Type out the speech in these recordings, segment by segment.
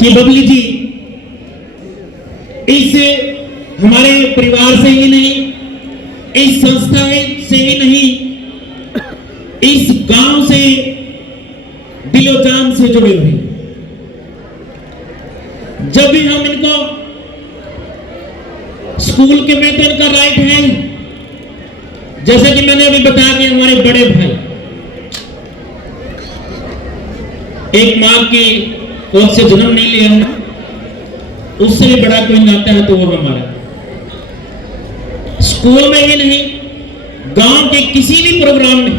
कि बबली जी इस हमारे परिवार से ही नहीं, इस संस्था से ही नहीं, इस गांव से दिलो जान से जुड़े हुए। जब भी हम इनको स्कूल के में तो इनका राइट है, जैसे कि मैंने अभी बताया कि हमारे बड़े भाई एक मां की कोख से जन्म नहीं लिया है, उससे भी बड़ा कोई नाता है तो वो हमारा। स्कूल में ही नहीं, गांव के किसी भी प्रोग्राम में,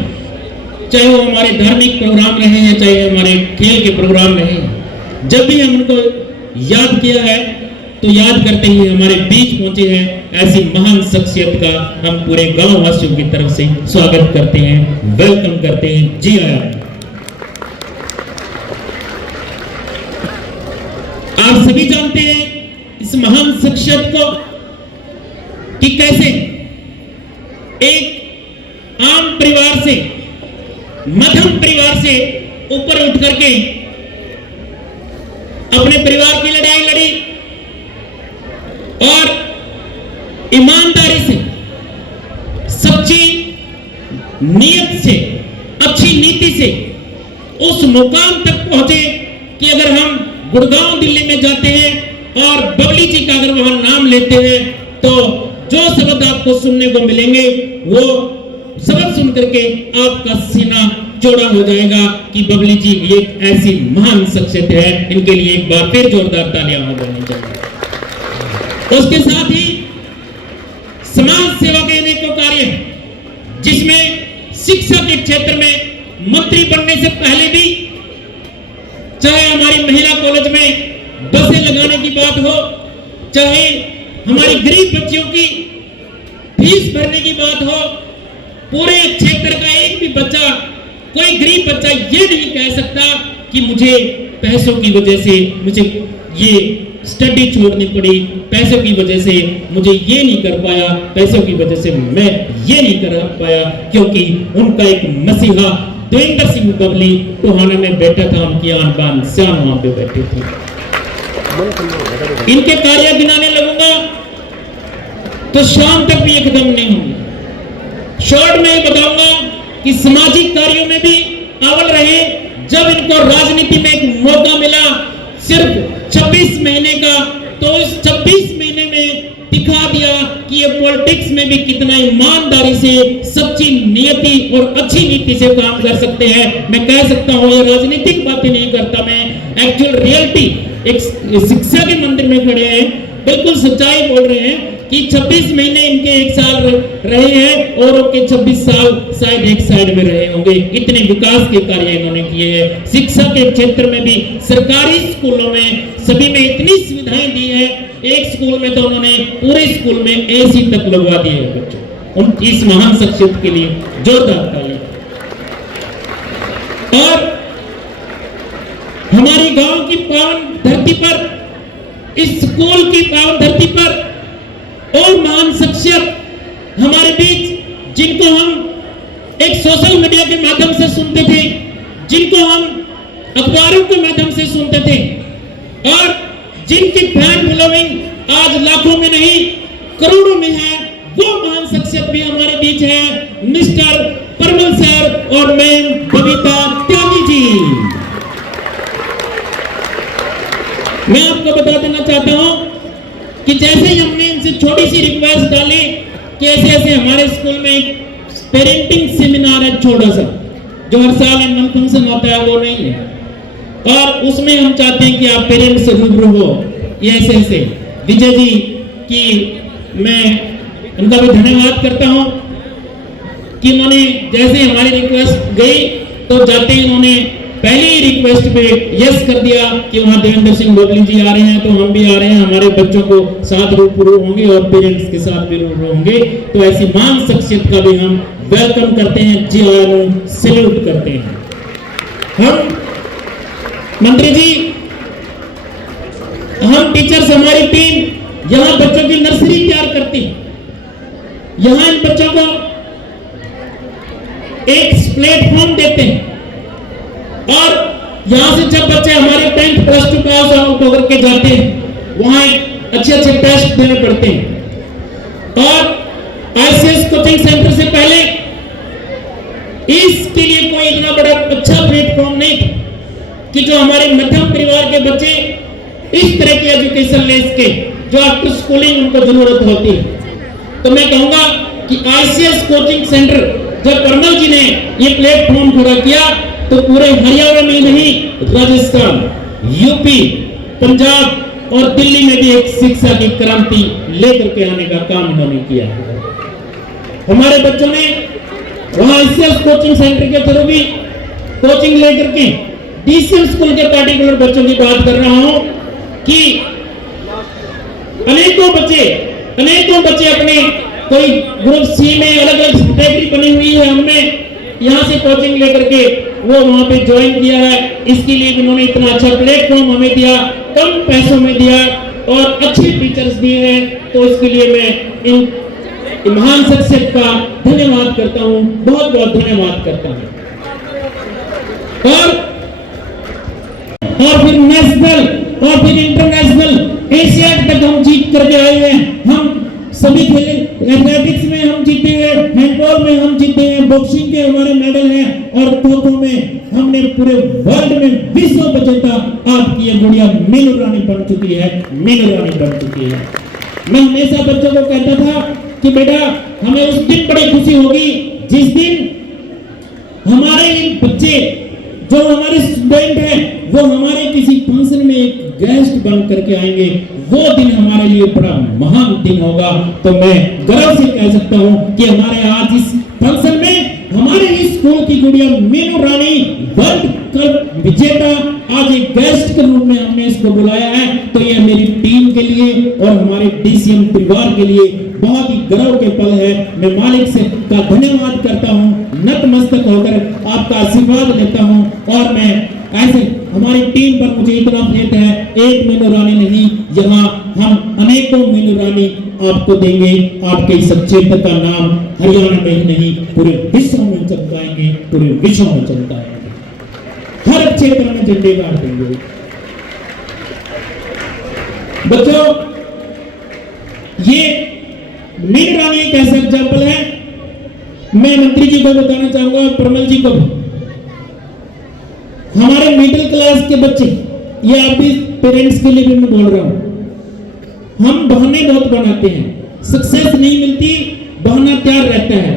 चाहे वो हमारे धार्मिक प्रोग्राम रहे हैं, चाहे हमारे खेल के प्रोग्राम रहे हैं, जब भी हम उनको याद किया है तो याद करते ही हमारे बीच पहुंचे हैं। ऐसी महान शख्सियत का हम पूरे गांव वासियों की तरफ से स्वागत करते हैं, वेलकम करते हैं। जी आया। आप सभी जानते हैं इस महान शख्सियत को कि कैसे एक आम परिवार से, मध्यम परिवार से ऊपर उठ करके अपने परिवार की लड़ाई लड़ी और ईमानदारी से, सच्ची नीयत से, अच्छी नीति से उस मुकाम तक पहुंचे कि अगर हम गुड़गांव दिल्ली में जाते हैं और बबली जी का अगर वहां नाम लेते हैं तो जो शब्द आपको सुनने को मिलेंगे वो शब्द सुन करके आपका सीना चौड़ा हो जाएगा कि बबली जी एक ऐसी महान शख्सियत है। इनके लिए एक बार फिर जोरदार तालियां हो जानी चाहिए। उसके साथ ही समाज सेवा के अनेकों कार्य, जिसमें शिक्षा के क्षेत्र में मंत्री बनने से पहले भी, चाहे हमारी महिला कॉलेज में बसें लगाने की बात हो, चाहे हमारी गरीब बच्चियों की फीस भरने की बात हो, पूरे क्षेत्र का एक भी बच्चा, कोई गरीब बच्चा ये नहीं कह सकता कि मुझे पैसों की वजह से मुझे ये स्टडी छोड़नी पड़ी, पैसों की वजह से मुझे ये नहीं कर पाया, पैसों की वजह से मैं ये नहीं कर पाया, क्योंकि उनका एक मसीहा देवेंद्र सिंह बबली टोहाना में बैठा था, उनकी आन बान शान वहां पे बैठे थे। इनके कार्य गिनाने लगूंगा तो शाम तक भी एकदम नहीं होंगे। शॉर्ट में बताऊंगा कि सामाजिक कार्यों में भी अव्वल रहे। जब इनको राजनीति में एक मौका मिला सिर्फ 26 महीने का, तो इस 26 महीने में दिखा दिया कि ये पॉलिटिक्स में भी कितना ईमानदारी से, सच्ची नियति और अच्छी नीति से काम कर सकते हैं। मैं कह सकता हूं ये राजनीतिक बातें नहीं करता, मैं एक्चुअल रियलिटी, एक शिक्षा के मंदिर में खड़े हैं, बिल्कुल सच्चाई बोल रहे हैं कि 26 महीने इनके 1 साल रहे हैं और उनके 26 साल शायद एक साइड में रहे होंगे। इतने विकास के कार्य इन्होंने किए हैं। शिक्षा के क्षेत्र में भी सरकारी स्कूलों में सभी में इतनी सुविधाएं दी है। एक स्कूल में तो उन्होंने पूरे स्कूल में एसी तक लगवा दिए हैं बच्चों। उनकी इस महान शख्सियत के लिए जोरदार तालियां। और हमारी गांव की पावन धरती पर, इस स्कूल की पावन धरती पर और महान शख्सियत हमारे बीच, जिनको हम एक सोशल मीडिया के माध्यम से सुनते थे, जिनको हम अखबारों के माध्यम से सुनते थे, और जिनकी फैन फॉलोइंग आज लाखों में नहीं करोड़ों में है, वो महान शख्सियत भी हमारे बीच है। मिस्टर परमल सर और मैम बबीता त्यागी जी। मैं आपको बता देना चाहता हूं कि जैसे ही हमने इनसे छोटी सी रिक्वेस्ट डाली कि ऐसे ऐसे हमारे स्कूल में एक पेरेंटिंग सेमिनार है छोटा सा, जो हर साल एनुअल फंक्शन होता है, वो नहीं है, और उसमें हम चाहते हैं कि आप पेरेंट्स से रूबरू हो। ये ऐसे ऐसे विजय जी की मैं उनका भी धन्यवाद करता हूं कि उन्होंने जैसे हमारी रिक्वेस्ट गई तो जाते ही उन्होंने पहली रिक्वेस्ट पे यस कर दिया कि वहां देवेंद्र सिंह बबली जी आ रहे हैं तो हम भी आ रहे हैं, हमारे बच्चों को साथ रूबरू होंगे और पेरेंट्स के साथ भी रूबरू होंगे। तो ऐसी महान शख्सियत का भी हम वेलकम करते हैं, जी आया सैल्यूट करते हैं। हम मंत्री जी, हम टीचर्स, हमारी टीम यहाँ बच्चों की नर्सरी तैयार करती है। यहाँ इन बच्चों को एक प्लेटफॉर्म देते हैं और यहाँ से जब बच्चे हमारे 10th प्लस 2 पास आउट होकर के जाते हैं, वहाँ अच्छे अच्छे टेस्ट देने पड़ते हैं। और आईसीएस कोचिंग सेंटर से पहले इसके लिए कोई इतना बड़ा अच्छा प्लेटफॉर्म नहीं था कि जो हमारे मध्यम परिवार के बच्चे इस तरह की एजुकेशन ले सके जो आफ्टर स्कूलिंग उनको जरूरत होती है। तो मैं कहूंगा कि आईसीएस कोचिंग सेंटर जब परमल जी ने ये प्लेटफॉर्म खड़ा किया तो पूरे हरियाणा में नहीं, राजस्थान, यूपी, पंजाब और दिल्ली में भी एक शिक्षा की क्रांति लेकर के आने का काम उन्होंने किया। हमारे बच्चों ने वहां आईसीएस कोचिंग सेंटर के थ्रू भी कोचिंग लेकर के डीसीएम स्कूल के पार्टिकुलर बच्चों की बात कर रहा हूं कि अनेकों बच्चे अपने कोई ग्रुप सी में अलग अलग कैटेगरी बनी हुई है, हमने यहाँ से कोचिंग लेकर के वो वहां पे ज्वाइन किया है। इसके लिए उन्होंने इतना अच्छा प्लेटफॉर्म हमें दिया, कम पैसों में दिया और अच्छे टीचर्स दिए हैं। तो इसके लिए मैं इन महान शख्सियत का धन्यवाद करता हूँ, बहुत बहुत धन्यवाद करता हूँ। और फिर नेशनल और फिर इंटरनेशनल एशियाड तक हम जीत करके आए हैं। हम सभी खेले, एथलेटिक्स में हम जीते हैं, हैंडबॉल में हम जीते हैं, बॉक्सिंग के हमारे मेडल हैं और खो-खो में हमने पूरे वर्ल्ड में विश्व विजेता आपकी ये गुड़िया मीनू रानी बन चुकी है, मीनू रानी बन चुकी है। मैं हमेशा बच्चों को कहता था कि बेटा हमें उस दिन बड़ी खुशी होगी जिस दिन हमारे ये बच्चे जो हमारे स्टूडेंट हैं वो हमारे किसी फंक्शन में एक गेस्ट बन करके आएंगे, वो दिन हमारे लिए बड़ा महान दिन होगा। तो मैं गर्व से कह सकता हूं कि हमारे आज इस फंक्शन में हमारे ही स्कूल की गुड़िया मीनू रानी वर्ल्ड कप विजेता आज एक गेस्ट के रूप में हमने इसको बुलाया है। तो ये मेरी टीम के लिए और हमारे डीसीएम परिवार के लिए बहुत ही गर्व के पल है। मैं मालिक से का धन्यवाद करता हूं, नतमस्तक होकर आपका आशीर्वाद लेता हूं। और मैं ऐसे हमारी टीम पर मुझे इतना फेथ है, एक मीनू रानी नहीं, यहाँ हम अनेकों मीनू रानी आपको देंगे। आपके इस क्षेत्र का नाम हरियाणा में ही नहीं पूरे विश्व में चमकाएंगे, पूरे विश्व में चमकाएंगे, हर क्षेत्र में झंडे गाड़ देंगे। बच्चों ये मीनू रानी एक ऐसा एग्जाम्पल है। मैं मंत्री जी को बताना चाहूंगा और परमल जी को भी, हमारे मिडिल क्लास के बच्चे, ये आप भी पेरेंट्स के लिए भी मैं बोल रहा हूं, हम बहाने बहुत बनाते हैं, सक्सेस नहीं मिलती, बहाना तैयार रहता है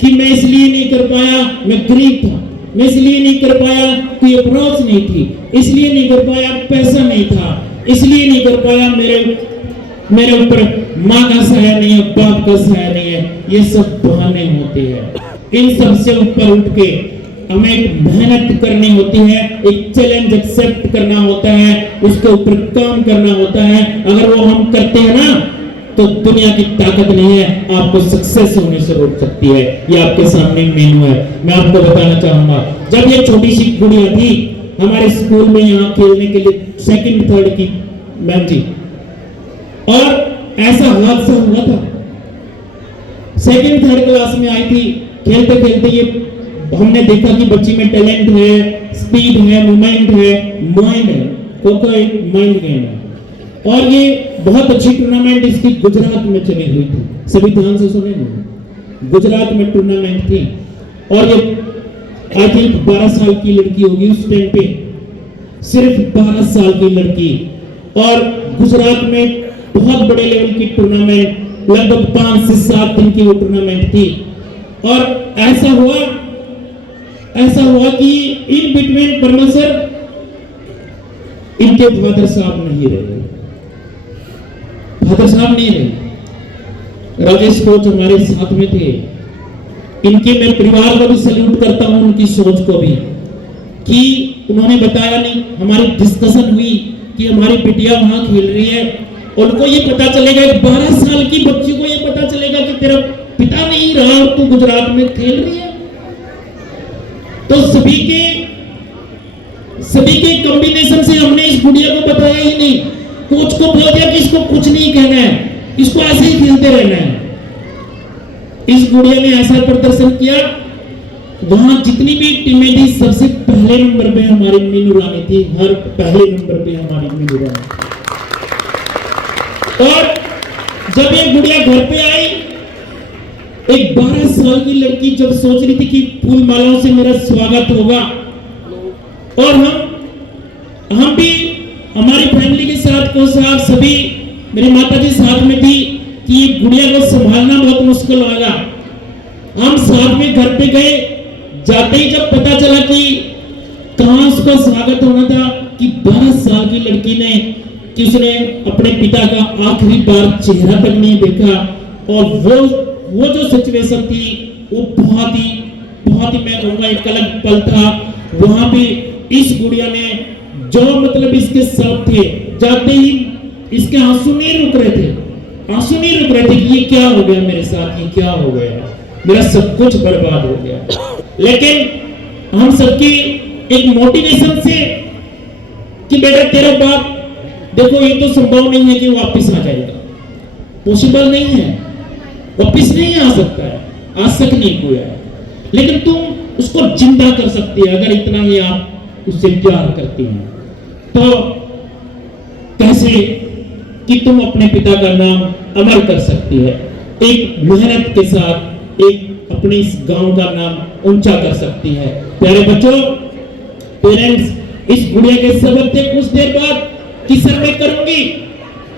कि मैं इसलिए नहीं कर पाया, मैं गरीब था, मैं इसलिए नहीं कर पाया, कोई अप्रोच नहीं थी, इसलिए नहीं कर पाया, पैसा नहीं था, इसलिए नहीं कर पाया, मेरे ऊपर माँ का सहाय नहीं है, बाप का सहाय नहीं है। ये सब बहाने होते हैं। इन सब से ऊपर उठ के हमें एक मेहनत करनी होती है, एक चैलेंज एक्सेप्ट करना होता है, उसके ऊपर काम करना होता है। अगर वो हम करते हैं ना तो दुनिया की ताकत नहीं है आपको सक्सेस होने से रोक सकती है। ये आपके सामने मेनू है। मैं आपको बताना चाहूंगा, जब ये छोटी सी गुड़िया थी हमारे स्कूल में यहाँ खेलने के लिए 2nd 3rd की मैम जी, और ऐसा हादसा हुआ था, 2nd 3rd क्लास में आई थी, खेलते खेलते ये हमने देखा कि बच्ची में टैलेंट है, स्पीड है, मूवमेंट है, माइंड है, खो-खो एक माइंड गेम है। और ये बहुत अच्छी टूर्नामेंट इसकी गुजरात में चली हुई थी, सभी ध्यान से सुने ना, गुजरात में टूर्नामेंट थी। और ये आई थिंक 12 साल की लड़की होगी उस टाइम पे, सिर्फ 12 साल की लड़की, और गुजरात में बहुत बड़े लेवल की टूर्नामेंट, लगभग 5 से 7 दिन की वो टूर्नामेंट थी। और ऐसा हुआ कि इन बिटवीन परमल सर इनके फादर साहब नहीं रहे, राजेश कोच हमारे साथ में थे। इनके मैं परिवार को भी सैल्यूट करता हूं, उनकी सोच को भी, कि उन्होंने बताया नहीं, हमारी डिस्कशन हुई कि हमारी बिटिया वहां खेल रही है, उनको ये पता चलेगा, एक 12 साल की बच्ची को ये पता चलेगा कि तेरा पिता नहीं रहा और तू गुजरात में खेल रही है। तो सभी के कॉम्बिनेशन से हमने इस गुड़िया को बताया ही नहीं, कोच को बोल दिया कि इसको कुछ नहीं कहना है, इसको ऐसे ही खेलते रहना है। इस गुड़िया ने ऐसा प्रदर्शन किया वहां जितनी भी टीमें थी सबसे पहले नंबर पे हमारी मीनू रानी थी, हर पहले नंबर पे हमारी मीनू रानी। और जब ये गुड़िया घर पे आई, एक 12 साल की लड़की जब सोच रही थी कि फूल मालाओं से मेरा स्वागत होगा, और हम भी हमारी फैमिली के साथ को साथ सभी मेरी माता जी साथ में थी कि गुड़िया को संभालना बहुत मुश्किल होगा। हम साथ में घर पे गए, जाते ही जब पता चला कि कहां उसका स्वागत होना था, कि 12 साल की लड़की ने कि उसने अपने पिता का आखिरी बार चेहरा तक नहीं देखा, और वो जो सिचुएशन थी वो बहुत ही मैं कहूंगा एक अलग पल था। वहां पे इस गुड़िया ने जो मतलब इसके साथ थे, जाते ही इसके आंसू नहीं रुक रहे थे कि ये क्या हो गया मेरे साथ, ये क्या हो गया, मेरा सब कुछ बर्बाद हो गया। लेकिन हम सबकी एक मोटिवेशन से कि बेटा तेरा बाप देखो, ये तो संभव नहीं है कि वापस आ जाएगा, पॉसिबल नहीं है, वापस नहीं आ सकता है, आज तक नहीं हुआ है, लेकिन तुम उसको जिंदा कर सकती है अगर इतना ही आप उससे प्यार करती हैं। तो कैसे कि तुम अपने पिता का नाम अमर कर सकती है, एक मेहनत के साथ एक अपने इस गांव का नाम ऊंचा कर सकती है। प्यारे बच्चों, पेरेंट्स इस गुड़िया के सबक थे कुछ देर बाद कि सर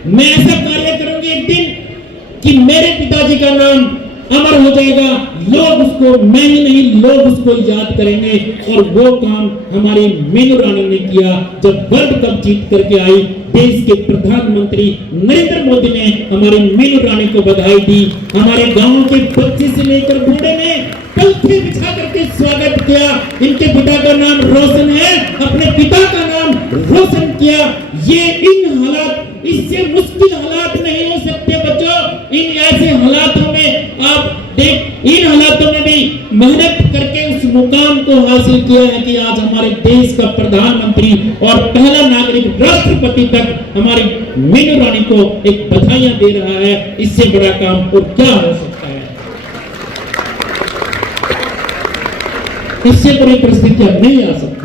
मैं ऐसा कार्य करूंगी एक दिन कि मेरे पिताजी का नाम अमर हो जाएगा, लोग उसको, मैं ही नहीं लोग उसको याद करेंगे। और वो काम हमारी मीनू रानी ने किया। जब वर्ल्ड कप जीत करके आई, देश के प्रधानमंत्री नरेंद्र मोदी ने हमारी मीनू रानी को बधाई दी। हमारे गांव के बच्चे से लेकर बूढ़े ने पलखे बिछा करके स्वागत किया। इनके पिता का नाम रोशन है, अपने पिता का नाम रोशन किया। ये इन हालात, इससे मुश्किल हालात नहीं हो सकते बच्चों। इन ऐसे हालातों में आप देख, इन हालातों में भी मेहनत करके उस मुकाम को हासिल किया है कि आज हमारे देश का प्रधानमंत्री और पहला नागरिक राष्ट्रपति तक हमारी मीनू रानी को एक बधाइयां दे रहा है। इससे बड़ा काम और क्या हो सकता है? इससे बड़ी परिस्थितियां नहीं आ सकती।